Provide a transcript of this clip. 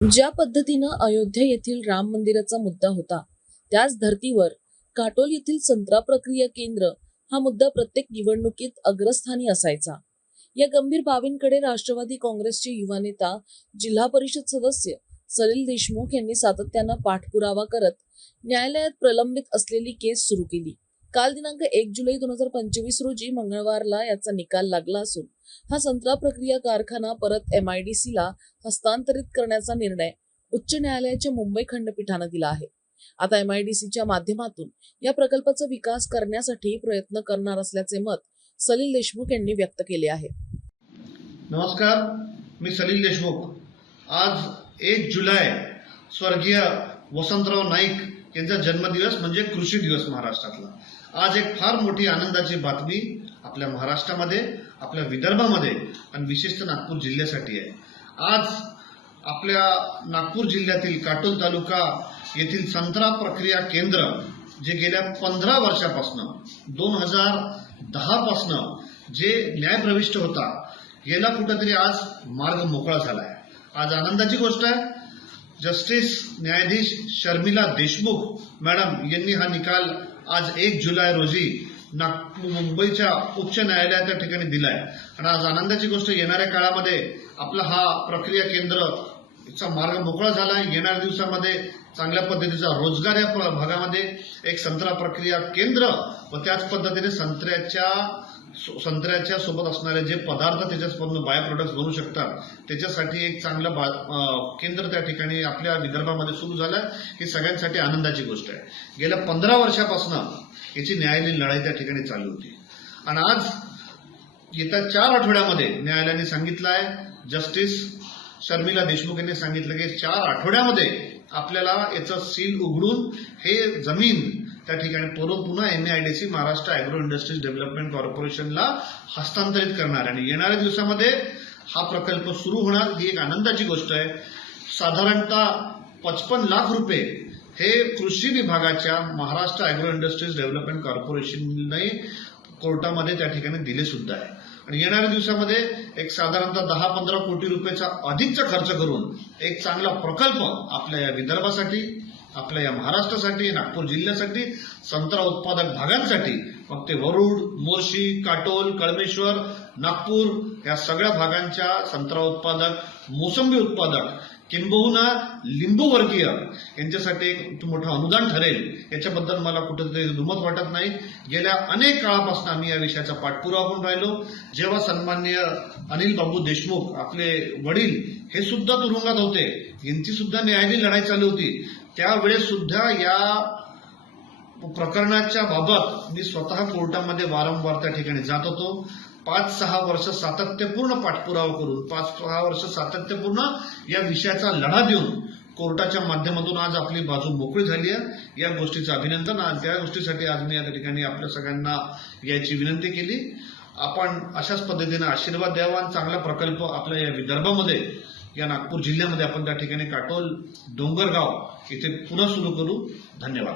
ज्या पद्धतीनं अयोध्या येथील राम मंदिराचा मुद्दा होता त्याच धर्तीवर काटोल येथील संत्रा प्रक्रिया केंद्र हा मुद्दा प्रत्येक निवडणुकीत अग्रस्थानी असायचा. या गंभीर बाबींकडे राष्ट्रवादी काँग्रेसचे युवा नेता जिल्हा परिषद सदस्य सलील देशमुख यांनी सातत्यानं पाठपुरावा करत न्यायालयात प्रलंबित असलेली केस सुरू केली. काल दिनांक एक जुलै दोन हजार पंचवीस रोजी मंगळवारला याचा निकाल लागला असून हा संत्रा प्रक्रिया कारखाना परत एम एमआयडीसी ला हस्तांतरित करण्याचा निर्णय उच्च न्यायालयाच्या मुंबई खंडपीठानं दिला आहे. आता एमआयडीसीच्या माध्यमातून या प्रकल्पाचा विकास करण्यासाठी प्रयत्न करणार असल्याचे मत सलील देशमुख यांनी व्यक्त केले आहे. नमस्कार मी सलील देशमुख. आज एक जुलै स्वर्गीय वसंतराव नाईक यांचा जन्मदिवस म्हणजे कृषी दिवस महाराष्ट्रातला. आज एक फार मोठी आनंदाची बातमी आपल्या महाराष्ट्रामध्ये आपल्या विदर्भामध्ये आणि विशेषतः नागपूर जिल्ह्यासाठी आहे. आज आपल्या नागपूर जिल्ह्यातील काटोल तालुका येथील संत्रा प्रक्रिया केंद्र जे गेल्या पंधरा वर्षापासनं दोन हजार दहापासनं जे न्यायप्रविष्ट होता याला कुठंतरी आज मार्ग मोकळा झाला आहे आज आनंदाची गोष्ट आहे जस्टिस न्यायाधीश शर्मिला देशमुख मॅडम यांनी हा निकाल आज एक जुलै रोजी नागपूर मुंबईच्या उच्च न्यायालयात त्या ठिकाणी दिलाय. आणि आज आनंदाची गोष्ट येणाऱ्या काळामध्ये आपला हा प्रक्रिया केंद्र चा मार्ग मोकळा झाला. आहे येणाऱ्या दिवसामध्ये चांगल्या पद्धतीचा रोजगार या भागामध्ये एक संत्रा प्रक्रिया केंद्र व त्याच पद्धतीने संत्र्याच्या संत्र्याच्या सोबत असणारे जे पदार्थ त्याच्यापासून बाय प्रोडक्ट्स बनू शकतात त्याच्यासाठी एक चांगलं बा- केंद्र त्या ठिकाणी आपल्या विदर्भामध्ये सुरू झालं आहे ही सगळ्यांसाठी आनंदाची गोष्ट आहे. गेल्या पंधरा वर्षापासून याची न्यायालयीन लढाई त्या ठिकाणी चालू होती. आणि आज येत्या चार आठवड्यामध्ये न्यायालयाने सांगितलं आहे जस्टिस शर्मिला देशमुख यांनी सांगितलं की चार आठवड्यामध्ये आपल्याला याचं सील उघडून हे जमीन त्या ठिकाणी पुरवून पुन्हा NIDC Maharashtra agro industries development कॉर्पोरेशनला हस्तांतरित करणार. आणि येणाऱ्या दिवसामध्ये हा प्रकल्प सुरू होणार ही एक आनंदाची गोष्ट आहे. साधारणतः पचपन लाख रुपये हे कृषी विभागाच्या महाराष्ट्र अॅग्रो इंडस्ट्रीज डेव्हलपमेंट कॉर्पोरेशनने कोर्टामध्ये त्या ठिकाणी दिले सुद्धा आहे. आणि येणाऱ्या दिवसामध्ये एक साधारणतः दहा पंधरा कोटी रुपयाचा अधिकचा खर्च करून एक चांगला प्रकल्प आपल्या या विदर्भासाठी आपल्या या महाराष्ट्रासाठी नागपूर जिल्ह्यासाठी संत्रा उत्पादक भागांसाठी मग ते वरुड मोर्शी काटोल कळमेश्वर नागपूर या सगळ्या भागांच्या संत्रा उत्पादक मोसंबी उत्पादक किंबहुना लिंबूवर्गीय यांच्यासाठी एक मोठं अनुदान ठरेल. याच्याबद्दल मला कुठेतरी दुमत वाटत नाही. गेल्या अनेक काळापासून आम्ही या विषयाचा पाठपुरावा करून राहिलो. जेव्हा सन्मान्य अनिल बाबू देशमुख आपले वडील हे सुद्धा तुरुंगात होते. यांची सुद्धा न्यायालयीन लढाई चालू होती. त्यावेळेस सुद्धा या प्रकरणाच्या बाबत मी स्वतः कोर्टामध्ये वारंवार त्या ठिकाणी जात होतो. पाच सहा वर्ष सातत्यपूर्ण पाठपुरावा करून पाच सहा वर्ष सातत्यपूर्ण या विषयाचा लढा देऊन कोर्टाच्या माध्यमातून आज आपली बाजू मोकळी झाली आहे. या गोष्टीचं अभिनंदन. आणि त्या गोष्टीसाठी आज मी या ठिकाणी आपल्या सगळ्यांना याची विनंती केली. आपण अशाच पद्धतीनं आशीर्वाद द्यावा आणि चांगला प्रकल्प आपल्या या विदर्भामध्ये या नागपूर जिल्ह्यामध्ये आपण त्या ठिकाणी काटोल डोंगरगाव इथे पुन्हा सुरू करू. धन्यवाद.